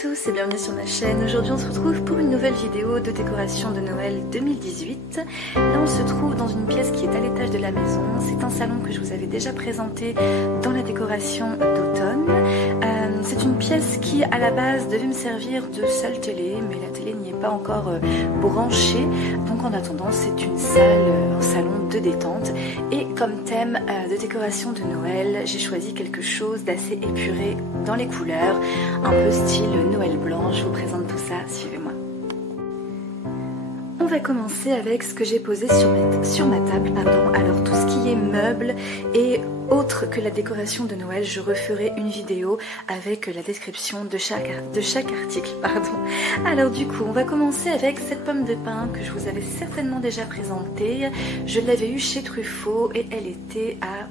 tous et bienvenue sur ma chaîne. Aujourd'hui on se retrouve pour une nouvelle vidéo de décoration de Noël 2018. Là on se trouve dans une pièce qui est à l'étage de la maison. C'est un salon que je vous avais déjà présenté dans la décoration d'automne. C'est une pièce qui à la base devait me servir de salle télé, mais la télé n'y est pas encore branchée. Donc en attendant c'est une salle, un salon de détente. Et comme thème de décoration de Noël, j'ai choisi quelque chose d'assez épuré dans les couleurs, un peu style Noël blanc. Je vous présente tout ça, suivez-moi. On va commencer avec ce que j'ai posé sur ma table. Alors tout ce qui est meubles et autre que la décoration de Noël, je referai une vidéo avec la description de chaque article. Alors du coup, on va commencer avec cette pomme de pin que je vous avais certainement déjà présentée. Je l'avais eue chez Truffaut et elle était à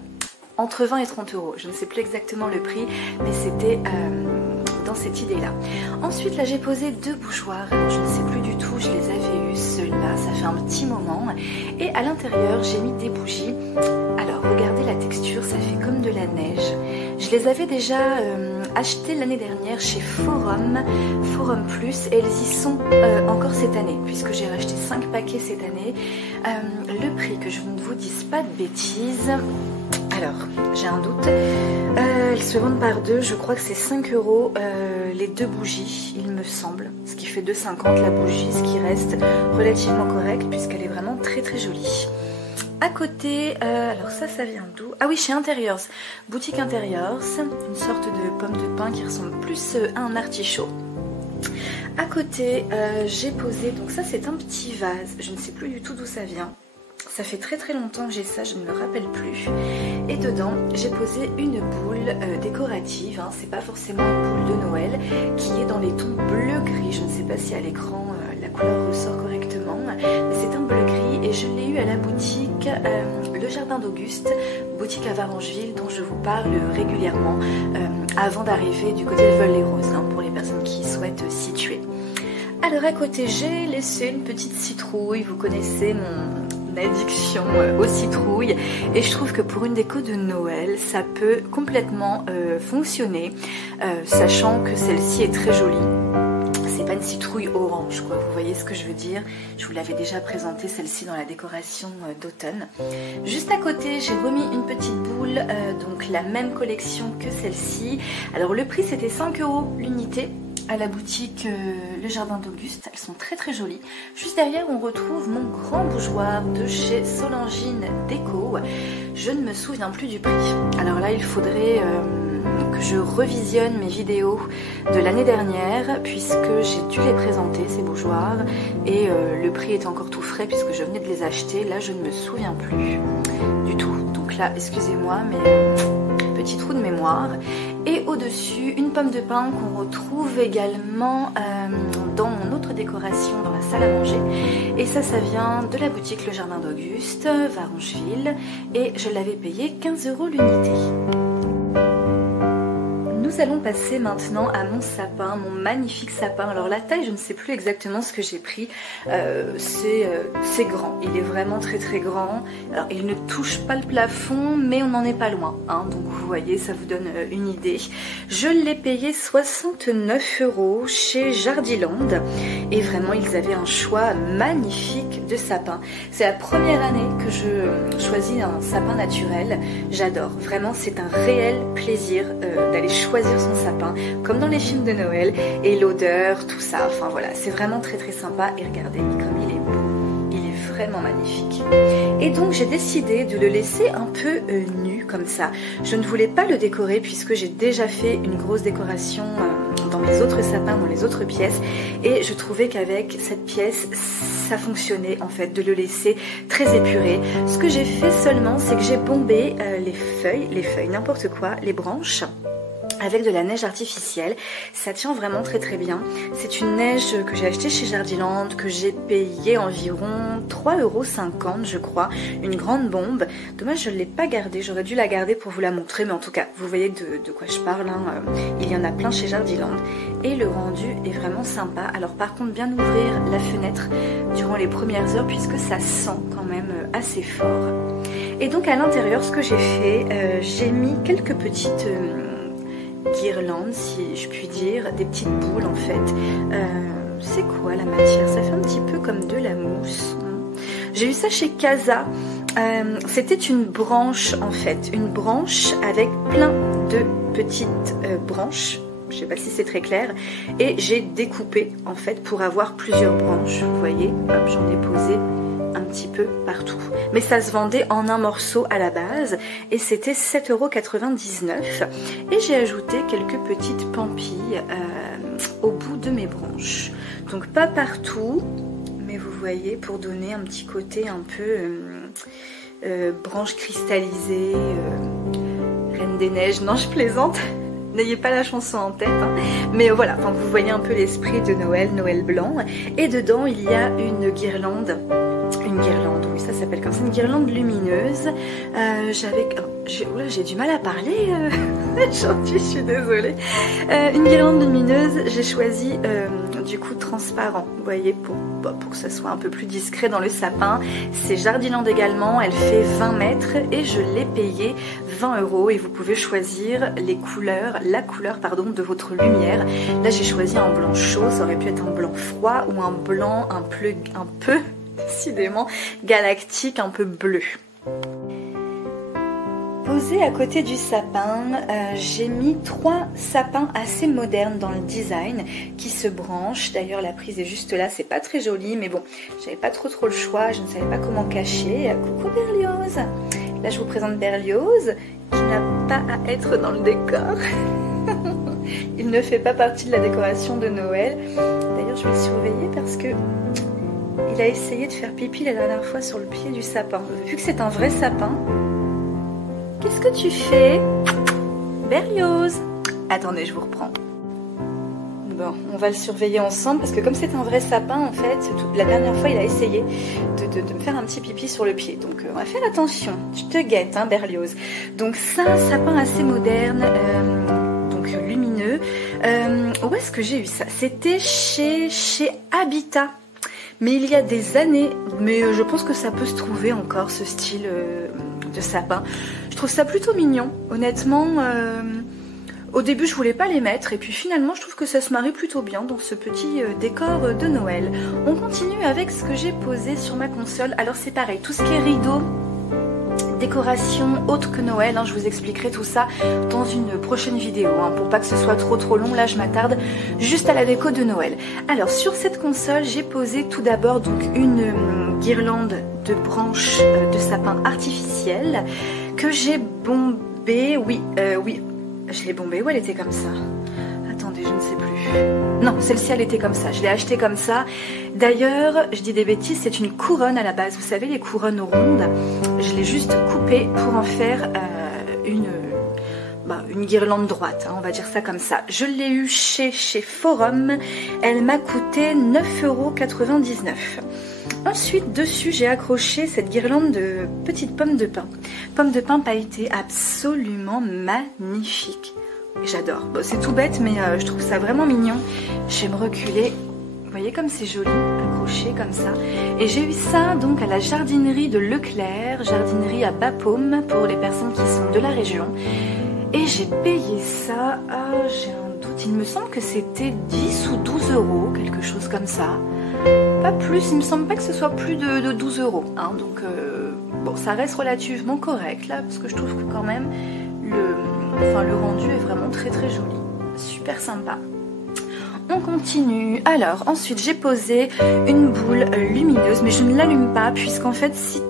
entre 20 et 30 euros. Je ne sais plus exactement le prix, mais c'était dans cette idée-là. Ensuite, là, j'ai posé deux bougeoirs. Je ne sais plus du tout, je les avais eus, ceux-là, ça fait un petit moment. Et à l'intérieur, j'ai mis des bougies. Alors, regardez la texture, ça fait comme de la neige. Je les avais déjà achetées l'année dernière chez Forum Plus, et elles y sont encore cette année, puisque j'ai racheté 5 paquets cette année. Le prix, que je ne vous dise pas de bêtises. Alors, j'ai un doute. Elles se vendent par deux, je crois que c'est 5 euros les deux bougies, il me semble. Ce qui fait 2,50 la bougie, ce qui reste relativement correct puisqu'elle est vraiment très très jolie. À côté, alors ça vient d'où? Ah oui, chez Interiors, boutique Interiors, une sorte de pomme de pin qui ressemble plus à un artichaut. À côté, j'ai posé, donc ça c'est un petit vase, je ne sais plus du tout d'où ça vient. Ça fait très très longtemps que j'ai ça, je ne me rappelle plus. Et dedans, j'ai posé une boule décorative, hein. C'est pas forcément une boule de Noël, qui est dans les tons bleu-gris. Je ne sais pas si à l'écran la couleur ressort correctement, mais c'est un bleu-gris et je l'ai eu à la boutique Le Jardin d'Auguste, boutique à Varangeville, dont je vous parle régulièrement avant d'arriver du côté de Vol-les-Roses, hein, pour les personnes qui souhaitent situer. Alors à côté, j'ai laissé une petite citrouille, vous connaissez mon addiction aux citrouilles, et je trouve que pour une déco de Noël ça peut complètement fonctionner, sachant que celle-ci est très jolie. C'est pas une citrouille orange quoi, vous voyez ce que je veux dire. Je vous l'avais déjà présenté celle-ci dans la décoration d'automne. Juste à côté j'ai remis une petite boule, donc la même collection que celle-ci. Alors le prix c'était 5 euros l'unité à la boutique Le Jardin d'Auguste. Elles sont très très jolies. Juste derrière on retrouve mon grand bougeoir de chez Solangine Déco. Je ne me souviens plus du prix. Alors là il faudrait que je revisionne mes vidéos de l'année dernière, puisque j'ai dû les présenter ces bougeoirs et le prix est encore tout frais puisque je venais de les acheter. Là je ne me souviens plus du tout. Donc là excusez-moi, mais petit trou de mémoire. Et au-dessus, une pomme de pin qu'on retrouve également dans mon autre décoration dans la salle à manger. Et ça vient de la boutique Le Jardin d'Auguste, Varangeville. Et je l'avais payé 15 euros l'unité. Nous allons passer maintenant à mon sapin, mon magnifique sapin. Alors la taille, je ne sais plus exactement ce que j'ai pris. C'est grand, il est vraiment très très grand. Alors il ne touche pas le plafond, mais on n'en est pas loin, hein. Donc vous voyez, ça vous donne une idée. Je l'ai payé 69 euros chez Jardiland. Et vraiment, ils avaient un choix magnifique de sapin. C'est la première année que je choisis un sapin naturel. J'adore, vraiment c'est un réel plaisir d'aller choisir son sapin comme dans les films de Noël, et l'odeur, tout ça, enfin voilà, c'est vraiment très très sympa. Et regardez comme il est beau, il est vraiment magnifique. Et donc j'ai décidé de le laisser un peu nu comme ça. Je ne voulais pas le décorer puisque j'ai déjà fait une grosse décoration dans mes autres sapins, dans les autres pièces, et je trouvais qu'avec cette pièce ça fonctionnait en fait de le laisser très épuré. Ce que j'ai fait seulement, c'est que j'ai bombé les feuilles, n'importe quoi, les branches, avec de la neige artificielle. Ça tient vraiment très très bien. C'est une neige que j'ai achetée chez Jardiland, que j'ai payé environ 3,50 € je crois, une grande bombe. Dommage je ne l'ai pas gardée, j'aurais dû la garder pour vous la montrer, mais en tout cas vous voyez de quoi je parle, hein. Il y en a plein chez Jardiland et le rendu est vraiment sympa. Alors par contre bien ouvrir la fenêtre durant les premières heures puisque ça sent quand même assez fort. Et donc à l'intérieur ce que j'ai fait, j'ai mis quelques petites guirlandes, si je puis dire, des petites boules en fait. C'est quoi la matière? Ça fait un petit peu comme de la mousse. J'ai eu ça chez Casa. C'était une branche en fait, une branche avec plein de petites branches. Je ne sais pas si c'est très clair. Et j'ai découpé en fait pour avoir plusieurs branches. Vous voyez, hop, j'en ai posé un petit peu partout. Mais ça se vendait en un morceau à la base et c'était 7,99 €. Et j'ai ajouté quelques petites pampilles au bout de mes branches. Donc pas partout, mais vous voyez, pour donner un petit côté un peu branche cristallisée, Reine des Neiges. Non, je plaisante. N'ayez pas la chanson en tête, hein. Mais voilà, enfin, vous voyez un peu l'esprit de Noël, Noël blanc. Et dedans, il y a une guirlande, oui, ça s'appelle comme ça, une guirlande lumineuse. J'ai du mal à parler aujourd'hui, je suis désolée. Une guirlande lumineuse, j'ai choisi du coup transparent, vous voyez, pour que ça soit un peu plus discret dans le sapin. C'est Jardiland également, elle fait 20 mètres et je l'ai payée 20 € et vous pouvez choisir la couleur de votre lumière. Là j'ai choisi un blanc chaud, ça aurait pu être un blanc froid ou un blanc un peu décidément galactique, un peu bleu. Posé à côté du sapin, j'ai mis 3 sapins assez modernes dans le design qui se branchent. D'ailleurs la prise est juste là, c'est pas très joli, mais bon, j'avais pas trop le choix, je ne savais pas comment cacher. Coucou Berlioz. Là je vous présente Berlioz qui n'a pas à être dans le décor. Il ne fait pas partie de la décoration de Noël. D'ailleurs je vais le surveiller parce que il a essayé de faire pipi la dernière fois sur le pied du sapin. Vu que c'est un vrai sapin, qu'est-ce que tu fais, Berlioz? Attendez, je vous reprends. Bon, on va le surveiller ensemble parce que comme c'est un vrai sapin, en fait, la dernière fois, il a essayé de me faire un petit pipi sur le pied. Donc, on va faire attention. Je te guette, hein, Berlioz. Donc, c'est un sapin assez moderne, donc lumineux. Où est-ce que j'ai eu ça? C'était chez Habitat. Mais il y a des années, mais je pense que ça peut se trouver encore, ce style de sapin. Je trouve ça plutôt mignon, honnêtement. Au début, je voulais pas les mettre, et puis finalement, je trouve que ça se marie plutôt bien dans ce petit décor de Noël. On continue avec ce que j'ai posé sur ma console. Alors c'est pareil, tout ce qui est rideau, décoration autre que Noël, hein, je vous expliquerai tout ça dans une prochaine vidéo, hein, pour pas que ce soit trop long. Là je m'attarde juste à la déco de Noël. Alors sur cette console j'ai posé tout d'abord donc une guirlande de branches de sapin artificielle que j'ai bombée, oui, je l'ai bombée, ou elle était comme ça? Attendez, je ne sais plus. Non, celle-ci elle était comme ça, je l'ai achetée comme ça. D'ailleurs, je dis des bêtises, c'est une couronne à la base. Vous savez, les couronnes rondes, je l'ai juste coupée pour en faire une guirlande droite, hein, on va dire ça comme ça. Je l'ai eu chez Forum, elle m'a coûté 9,99 €. Ensuite, dessus, j'ai accroché cette guirlande de petites pommes de pin. Pommes de pin pailletées, absolument magnifiques. J'adore. Bon, c'est tout bête, mais je trouve ça vraiment mignon. Je vais me reculer. Vous voyez comme c'est joli, accroché comme ça. Et j'ai eu ça donc à la jardinerie de Leclerc, jardinerie à Bapaume pour les personnes qui sont de la région. Et j'ai payé ça, j'ai un doute, il me semble que c'était 10 ou 12 €, quelque chose comme ça. Pas plus, il me semble pas que ce soit plus de 12 €. Hein, donc bon, ça reste relativement correct là, parce que je trouve que quand même le rendu est vraiment très joli. Super sympa. On continue. Alors ensuite j'ai posé une boule lumineuse, mais je ne l'allume pas puisqu'en fait si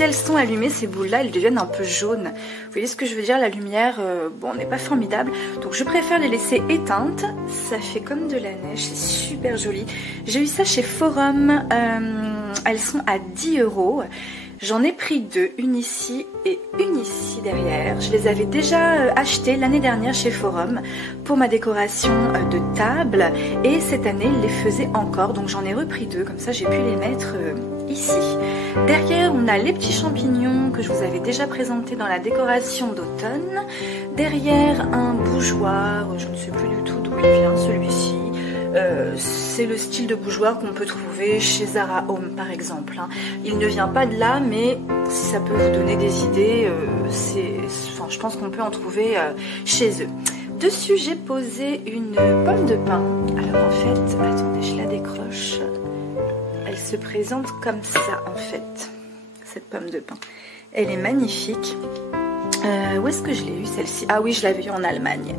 elles sont allumées, ces boules là elles deviennent un peu jaunes. Vous voyez ce que je veux dire, la lumière bon, n'est pas formidable, donc je préfère les laisser éteintes. Ça fait comme de la neige, c'est super joli. J'ai eu ça chez Forum, elles sont à 10 €. J'en ai pris 2, une ici et une ici derrière. Je les avais déjà achetées l'année dernière chez Forum pour ma décoration de table. Et cette année, ils les faisaient encore. Donc j'en ai repris 2, comme ça j'ai pu les mettre ici. Derrière, on a les petits champignons que je vous avais déjà présentés dans la décoration d'automne. Derrière, un bougeoir, je ne sais plus du tout d'où il vient celui-ci. C'est le style de bougeoir qu'on peut trouver chez Zara Home par exemple, hein. Il ne vient pas de là, mais si ça peut vous donner des idées, je pense qu'on peut en trouver chez eux. Dessus j'ai posé une pomme de pin. Alors en fait, attendez, je la décroche. Elle se présente comme ça en fait, cette pomme de pin. Elle est magnifique. Où est-ce que je l'ai eue celle-ci? Ah oui, je l'avais eue en Allemagne.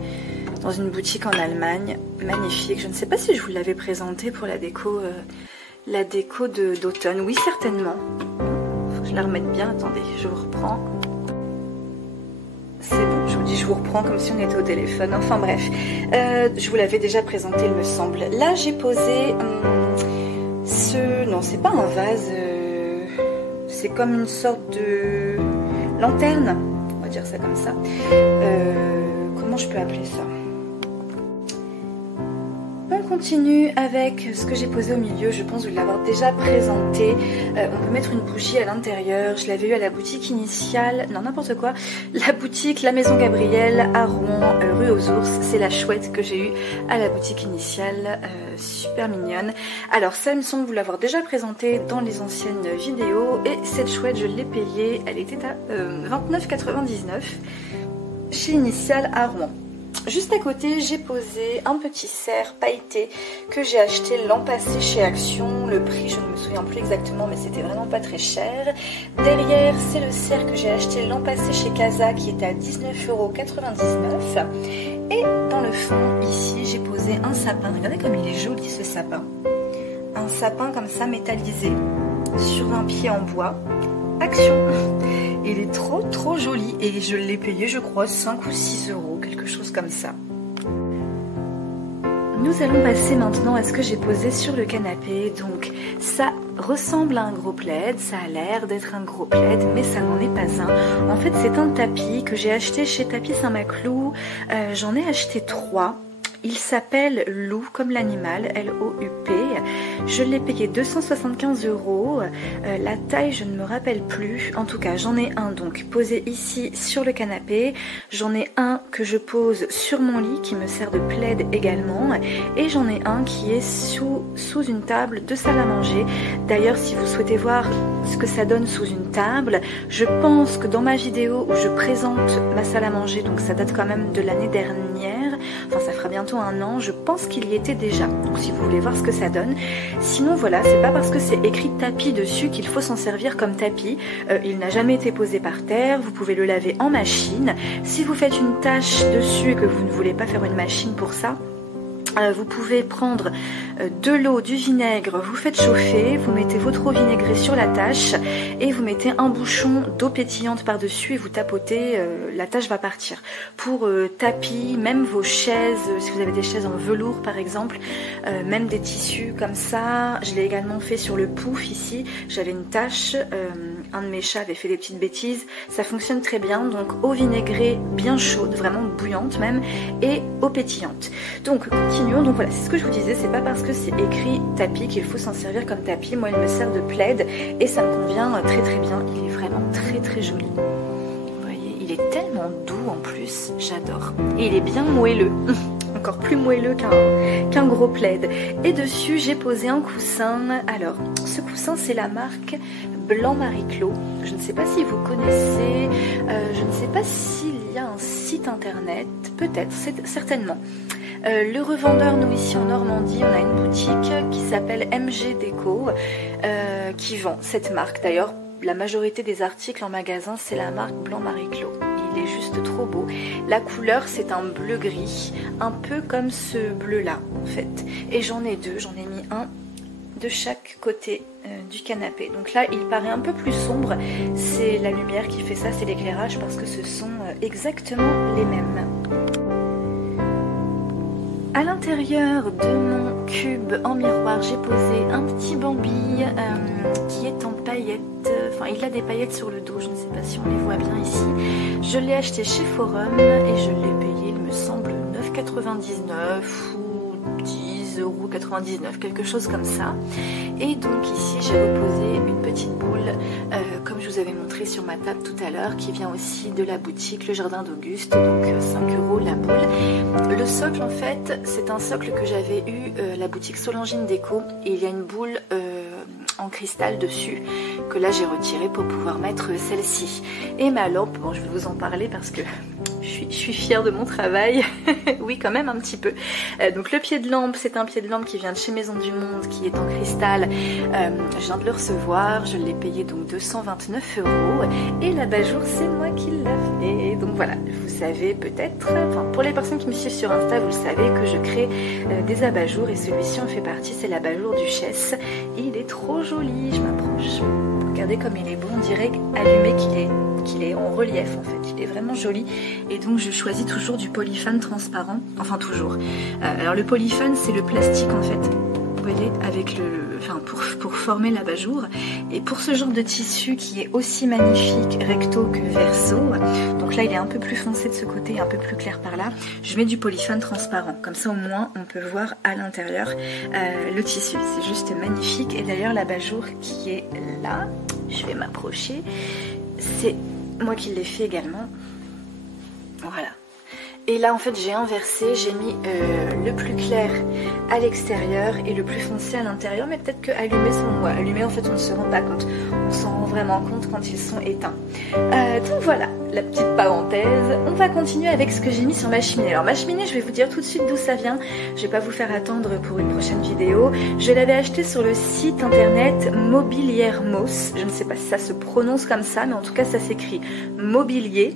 Dans une boutique en Allemagne. Magnifique. Je ne sais pas si je vous l'avais présentée pour la déco d'automne. Oui, certainement. Faut que je la remette bien. Attendez, je vous reprends. C'est bon, je vous dis, je vous reprends comme si on était au téléphone. Enfin bref, je vous l'avais déjà présenté, il me semble. Là, j'ai posé non, c'est pas un vase. C'est comme une sorte de lanterne. On va dire ça comme ça. Comment je peux appeler ça? On continue avec ce que j'ai posé au milieu. Je pense vous l'avoir déjà présenté. On peut mettre une bougie à l'intérieur. Je l'avais eu à la boutique initiale. Non, n'importe quoi. La boutique La Maison Gabriel à Rouen, rue aux Ours. C'est la chouette que j'ai eue à la boutique initiale. Super mignonne. Alors ça, il me semble vous l'avoir déjà présenté dans les anciennes vidéos. Et cette chouette, je l'ai payée. Elle était à 29,99 chez Initial à Rouen. Juste à côté, j'ai posé un petit cerf pailleté que j'ai acheté l'an passé chez Action. Le prix, je ne me souviens plus exactement, mais c'était vraiment pas très cher. Derrière, c'est le cerf que j'ai acheté l'an passé chez Casa qui était à 19,99 €. Et dans le fond, ici, j'ai posé un sapin. Regardez comme il est joli ce sapin. Un sapin comme ça métallisé sur un pied en bois. Action. Il est trop joli et je l'ai payé, je crois, 5 ou 6 €, quelque chose comme ça. Nous allons passer maintenant à ce que j'ai posé sur le canapé. Donc ça ressemble à un gros plaid, ça a l'air d'être un gros plaid, mais ça n'en est pas un. En fait, c'est un tapis que j'ai acheté chez Tapis Saint-Maclou. J'en ai acheté 3. Il s'appelle Loup, comme l'animal, L-O-U-P. Je l'ai payé 275 €. La taille, je ne me rappelle plus. En tout cas, j'en ai un donc posé ici sur le canapé. J'en ai un que je pose sur mon lit qui me sert de plaid également. Et j'en ai un qui est sous une table de salle à manger. D'ailleurs, si vous souhaitez voir ce que ça donne sous une table, je pense que dans ma vidéo où je présente ma salle à manger, donc ça date quand même de l'année dernière, enfin ça fera bientôt un an, je pense qu'il y était déjà. Donc si vous voulez voir ce que ça donne. Sinon voilà, c'est pas parce que c'est écrit tapis dessus qu'il faut s'en servir comme tapis. Il n'a jamais été posé par terre, vous pouvez le laver en machine. Si vous faites une tache dessus et que vous ne voulez pas faire une machine pour ça, vous pouvez prendre de l'eau, du vinaigre, vous faites chauffer, vous mettez votre eau vinaigrée sur la tâche et vous mettez un bouchon d'eau pétillante par-dessus et vous tapotez, la tâche va partir. Pour tapis, même vos chaises, si vous avez des chaises en velours par exemple, même des tissus comme ça, je l'ai également fait sur le pouf ici, j'avais une tâche, un de mes chats avait fait des petites bêtises, ça fonctionne très bien, donc eau vinaigrée bien chaude, vraiment bouillante même, et eau pétillante. Donc continuons, donc voilà, c'est ce que je vous disais, c'est pas parce que c'est écrit tapis qu'il faut s'en servir comme tapis. Moi il me sert de plaid et ça me convient très bien, il est vraiment très joli. Vous voyez, il est tellement doux en plus, j'adore. Et il est bien moelleux. Encore plus moelleux qu'un gros plaid. Et dessus j'ai posé un coussin. Alors ce coussin c'est la marque Blanc Marie-Clos. Je ne sais pas si vous connaissez, je ne sais pas s'il y a un site internet, peut-être, certainement. Le revendeur, nous ici en Normandie, on a une boutique qui s'appelle MG Déco qui vend cette marque. D'ailleurs, la majorité des articles en magasin, c'est la marque Blanc Marie-Clos. Il est juste trop beau. La couleur, c'est un bleu gris, un peu comme ce bleu-là en fait. Et j'en ai deux, j'en ai mis un de chaque côté du canapé. Donc là, il paraît un peu plus sombre. C'est la lumière qui fait ça, c'est l'éclairage parce que ce sont exactement les mêmes. À l'intérieur de mon cube en miroir, j'ai posé un petit Bambi qui est en paillettes. Enfin, il a des paillettes sur le dos, je ne sais pas si on les voit bien ici. Je l'ai acheté chez Forum et je l'ai payé, il me semble, 9,99 ou 10,99 €, quelque chose comme ça. Et donc ici, j'ai reposé une petite boule, comme je vous avais montré sur ma table tout à l'heure, qui vient aussi de la boutique Le Jardin d'Auguste, donc 5 € la boule. Le socle, en fait, c'est un socle que j'avais eu à la boutique Solangine Déco, et il y a une boule en cristal dessus, que là j'ai retiré pour pouvoir mettre celle-ci. Et ma lampe, bon je vais vous en parler parce que je suis fière de mon travail. Oui, quand même un petit peu. Donc le pied de lampe, c'est un pied de lampe qui vient de chez Maison du Monde, qui est en cristal. Je viens de le recevoir, je l'ai payé donc 229 €. Et l'abat-jour, c'est moi qui l'ai fait. Donc voilà, vous savez peut-être, enfin pour les personnes qui me suivent sur Insta, vous le savez que je crée des abat-jours et celui-ci en fait partie, c'est l'abat-jour Duchesse. Il est trop joli, je m'approche. Regardez comme il est beau, on dirait allumé qu'il est en relief en fait, il est vraiment joli. Et donc je choisis toujours du polyphane transparent, enfin toujours. Alors le polyphane c'est le plastique en fait, vous voyez, avec pour former l'abat-jour. Et pour ce genre de tissu qui est aussi magnifique recto que verso, donc là il est un peu plus foncé de ce côté, un peu plus clair par là, je mets du polyphane transparent, comme ça au moins on peut voir à l'intérieur le tissu, c'est juste magnifique. Et d'ailleurs l'abat-jour qui est là, je vais m'approcher, c'est moi qui l'ai fait également, voilà. Et là en fait j'ai inversé, j'ai mis le plus clair à l'extérieur et le plus foncé à l'intérieur, mais peut-être que allumés en fait on ne se rend pas compte, on s'en rend vraiment compte quand ils sont éteints. Donc voilà, la petite parenthèse. On va continuer avec ce que j'ai mis sur ma cheminée. Alors ma cheminée, je vais vous dire tout de suite d'où ça vient, je vais pas vous faire attendre pour une prochaine vidéo. Je l'avais acheté sur le site internet Mobilière Moss, je ne sais pas si ça se prononce comme ça, mais en tout cas ça s'écrit Mobilier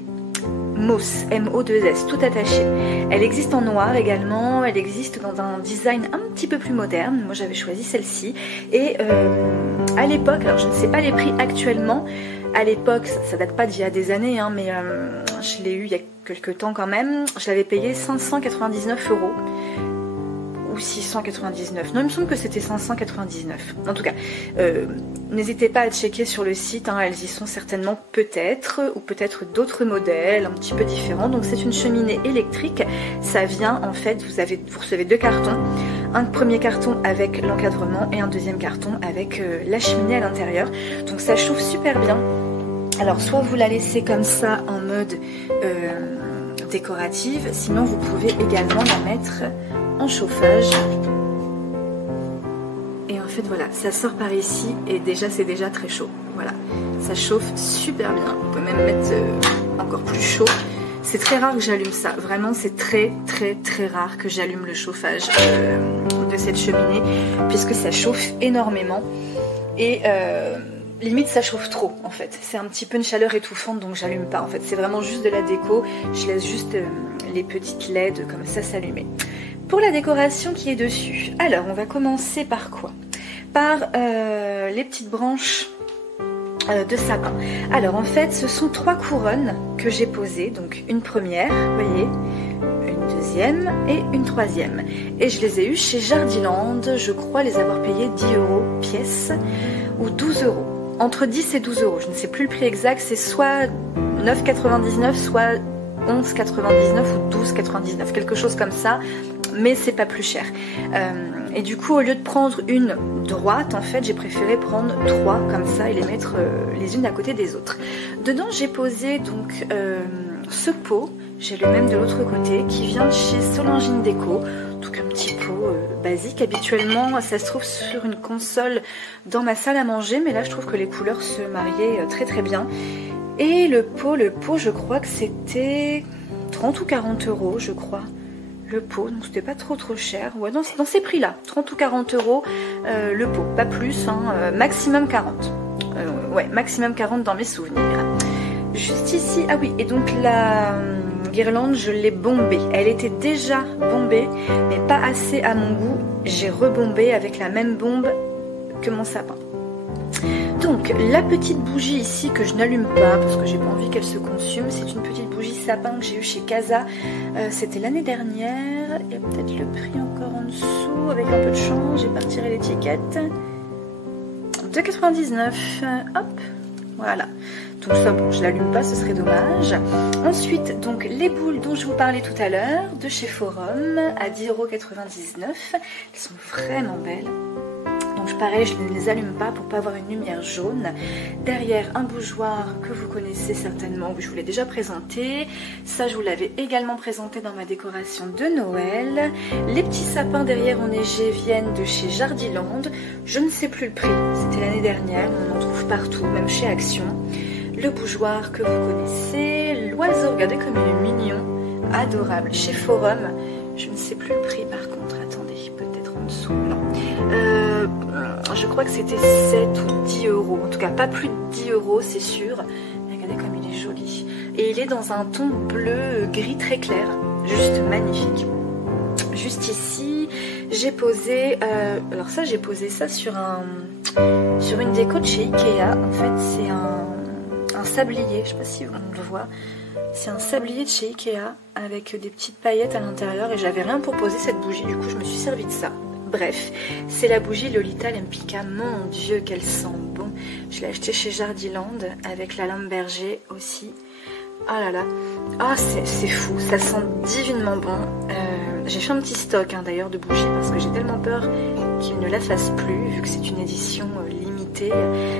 Moss, M-O-2-S, tout attaché. Elle existe en noir également, elle existe dans un design un petit peu plus moderne. Moi j'avais choisi celle-ci. Et à l'époque, alors je ne sais pas les prix actuellement, à l'époque, ça date pas d'il y a des années, hein, mais je l'ai eu il y a quelques temps quand même, je l'avais payé 599 €. Ou 699, non il me semble que c'était 599. En tout cas, n'hésitez pas à checker sur le site, hein, elles y sont certainement peut-être, ou peut-être d'autres modèles un petit peu différents. Donc c'est une cheminée électrique, ça vient en fait, vous recevez deux cartons, un premier carton avec l'encadrement et un deuxième carton avec la cheminée à l'intérieur. Donc ça chauffe super bien. Alors soit vous la laissez comme ça en mode décorative, sinon vous pouvez également la mettre en chauffage. Et en fait voilà, ça sort par ici et déjà c'est déjà très chaud. Voilà, ça chauffe super bien. On peut même mettre encore plus chaud. C'est très rare que j'allume ça, vraiment c'est très rare que j'allume le chauffage de cette cheminée, puisque ça chauffe énormément et limite ça chauffe trop en fait. C'est un petit peu une chaleur étouffante, donc j'allume pas en fait. C'est vraiment juste de la déco, je laisse juste les petites LED comme ça s'allumer. Pour la décoration qui est dessus, alors on va commencer par quoi? Par les petites branches de sapin. Alors en fait ce sont 3 couronnes que j'ai posées, donc une première, vous voyez, une deuxième et une troisième. Et je les ai eues chez Jardiland, je crois les avoir payées 10 € pièce ou 12 €. Entre 10 et 12 €, je ne sais plus le prix exact, c'est soit 9,99 soit 11,99 ou 12,99, quelque chose comme ça, mais c'est pas plus cher. Et du coup, au lieu de prendre une droite, en fait, j'ai préféré prendre 3 comme ça et les mettre les unes à côté des autres. Dedans, j'ai posé donc ce pot, j'ai le même de l'autre côté, qui vient de chez Solangine Déco, donc un petit pot basique. Habituellement, ça se trouve sur une console dans ma salle à manger, mais là, je trouve que les couleurs se mariaient très bien. Et le pot, je crois que c'était 30 ou 40 €, je crois. Le pot, donc c'était pas trop cher. Ouais, dans ces prix-là, 30 ou 40 € le pot, pas plus, hein, maximum 40. Ouais, maximum 40 dans mes souvenirs. Juste ici, ah oui, et donc la guirlande, je l'ai bombée. Elle était déjà bombée, mais pas assez à mon goût. J'ai rebombé avec la même bombe que mon sapin. Donc la petite bougie ici que je n'allume pas parce que j'ai pas envie qu'elle se consume, c'est une petite bougie sapin que j'ai eue chez Casa, c'était l'année dernière. Il y a peut-être le prix encore en dessous, avec un peu de chance, j'ai pas retiré l'étiquette. 2,99 €, hop, voilà. Donc ça, bon, je l'allume pas, ce serait dommage. Ensuite, donc les boules dont je vous parlais tout à l'heure, de chez Forum, à 10,99 €. Elles sont vraiment belles. Donc pareil, je ne les allume pas pour pas avoir une lumière jaune. Derrière, un bougeoir que vous connaissez certainement, que je vous l'ai déjà présenté. Ça, je vous l'avais également présenté dans ma décoration de Noël. Les petits sapins derrière enneigés viennent de chez Jardiland. Je ne sais plus le prix, c'était l'année dernière, on en trouve partout, même chez Action. Le bougeoir que vous connaissez, l'oiseau, regardez comme il est mignon, adorable, chez Forum. Je ne sais plus le prix par contre, attendez, peut-être en dessous, non. Je crois que c'était 7 ou 10 euros, en tout cas pas plus de 10 euros c'est sûr. Regardez comme il est joli. Et il est dans un ton bleu gris très clair, juste magnifique. Juste ici, j'ai posé, alors ça j'ai posé ça sur une déco de chez Ikea. En fait c'est un sablier, je sais pas si on le voit. C'est un sablier de chez Ikea avec des petites paillettes à l'intérieur et j'avais rien pour poser cette bougie, du coup je me suis servi de ça. Bref, c'est la bougie Lolita Lempicka, mon dieu qu'elle sent bon. Je l'ai achetée chez Jardiland avec la Lamberger aussi. Ah là là, ah c'est fou, ça sent divinement bon. J'ai fait un petit stock hein, d'ailleurs de bougies parce que j'ai tellement peur qu'ils ne la fassent plus vu que c'est une édition limitée.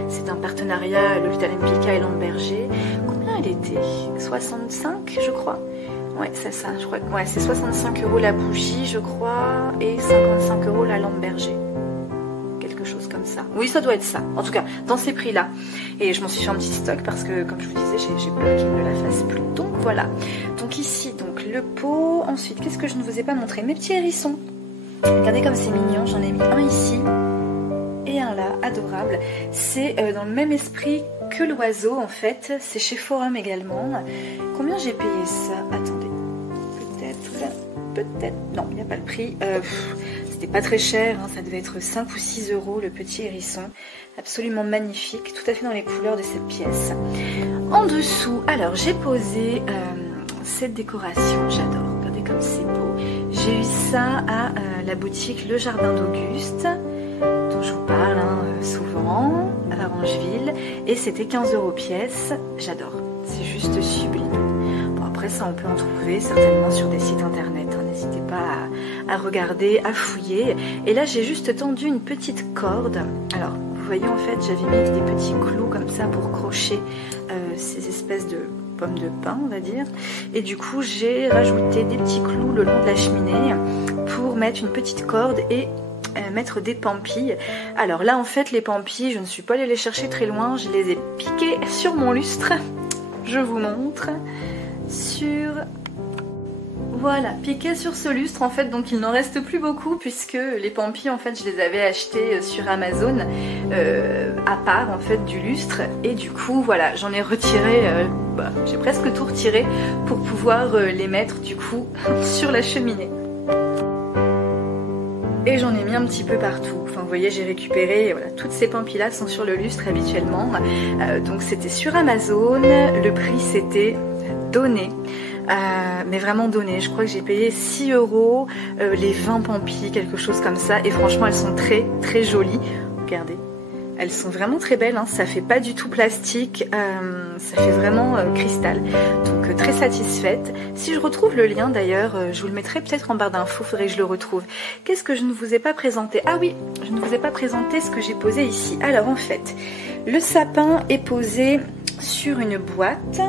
C'est un partenariat Lolita Lempicka et Lamberger. Combien elle était? 65 je crois. Ouais c'est ça, je crois que ouais, c'est 65 € la bougie je crois et 55 € la Lamberger. Quelque chose comme ça. Oui ça doit être ça, en tout cas dans ces prix là. Et je m'en suis fait un petit stock parce que comme je vous disais j'ai peur qu'ils ne la fassent plus. Donc voilà, donc ici donc le pot. Ensuite qu'est-ce que je ne vous ai pas montré? Mes petits hérissons. Regardez comme c'est mignon, j'en ai mis un ici et un là, adorable. C'est dans le même esprit que l'oiseau en fait, c'est chez Forum également. Combien j'ai payé ça? Attendez, peut-être, non il n'y a pas le prix. C'était pas très cher, hein, ça devait être 5 ou 6 € le petit hérisson. Absolument magnifique, tout à fait dans les couleurs de cette pièce. En dessous, alors j'ai posé cette décoration, j'adore, regardez comme c'est beau. J'ai eu ça à la boutique Le Jardin d'Auguste, dont je vous parle hein, souvent, à Orangeville, et c'était 15 € pièce, j'adore, c'est juste sublime. Bon après ça on peut en trouver certainement sur des sites internet, hein, n'hésitez pas à regarder, à fouiller. Et là j'ai juste tendu une petite corde, alors vous voyez en fait j'avais mis des petits clous comme ça pour crocher ces espèces de pommes de pin on va dire, et du coup j'ai rajouté des petits clous le long de la cheminée pour mettre une petite corde et mettre des pampilles. Alors là en fait les pampilles je ne suis pas allée les chercher très loin, je les ai piquées sur mon lustre, je vous montre, sur... Voilà, piqué sur ce lustre en fait, donc il n'en reste plus beaucoup puisque les pampilles en fait je les avais achetées sur Amazon à part en fait du lustre et du coup voilà j'en ai retiré, j'ai presque tout retiré pour pouvoir les mettre du coup sur la cheminée. Et j'en ai mis un petit peu partout, enfin vous voyez j'ai récupéré, voilà, toutes ces pampilles là sont sur le lustre habituellement, donc c'était sur Amazon, le prix c'était donné. Mais vraiment donné, je crois que j'ai payé 6 € les 20 pampilles, quelque chose comme ça, et franchement elles sont très très jolies, regardez, elles sont vraiment très belles, hein. Ça fait pas du tout plastique, ça fait vraiment cristal, donc très satisfaite. Si je retrouve le lien d'ailleurs, je vous le mettrai peut-être en barre d'infos, faudrait que je le retrouve. Qu'est-ce que je ne vous ai pas présenté? Ah oui, je ne vous ai pas présenté ce que j'ai posé ici. Alors en fait, le sapin est posé sur une boîte.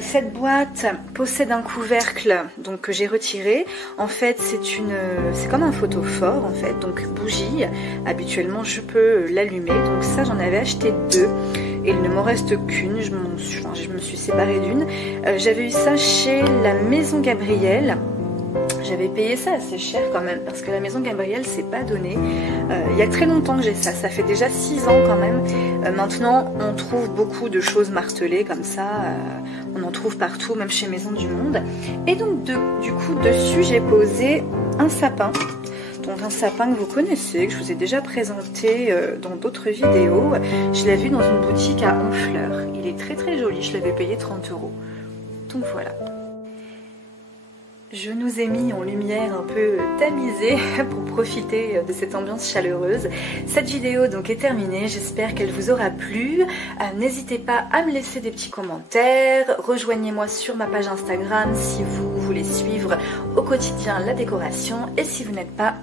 Cette boîte possède un couvercle donc que j'ai retiré. En fait c'est comme un photophore en fait, donc bougie. Habituellement je peux l'allumer, donc ça j'en avais acheté 2 et il ne m'en reste qu'une, je me suis séparée d'une. J'avais eu ça chez la Maison Gabriel. J'avais payé ça assez cher quand même parce que la Maison Gabriel c'est pas donné. Il y a très longtemps que j'ai ça, ça fait déjà 6 ans quand même. Maintenant on trouve beaucoup de choses martelées comme ça, on en trouve partout, même chez Maison du Monde. Et donc du coup dessus j'ai posé un sapin. Donc un sapin que vous connaissez, que je vous ai déjà présenté dans d'autres vidéos. Je l'ai vu dans une boutique à Honfleur. Il est très très joli, je l'avais payé 30 €. Donc voilà. Je nous ai mis en lumière un peu tamisée pour profiter de cette ambiance chaleureuse. Cette vidéo donc est terminée, j'espère qu'elle vous aura plu. N'hésitez pas à me laisser des petits commentaires, rejoignez-moi sur ma page Instagram si vous voulez suivre au quotidien la décoration. Et si vous n'êtes pas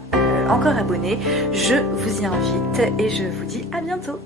encore abonné, je vous y invite et je vous dis à bientôt.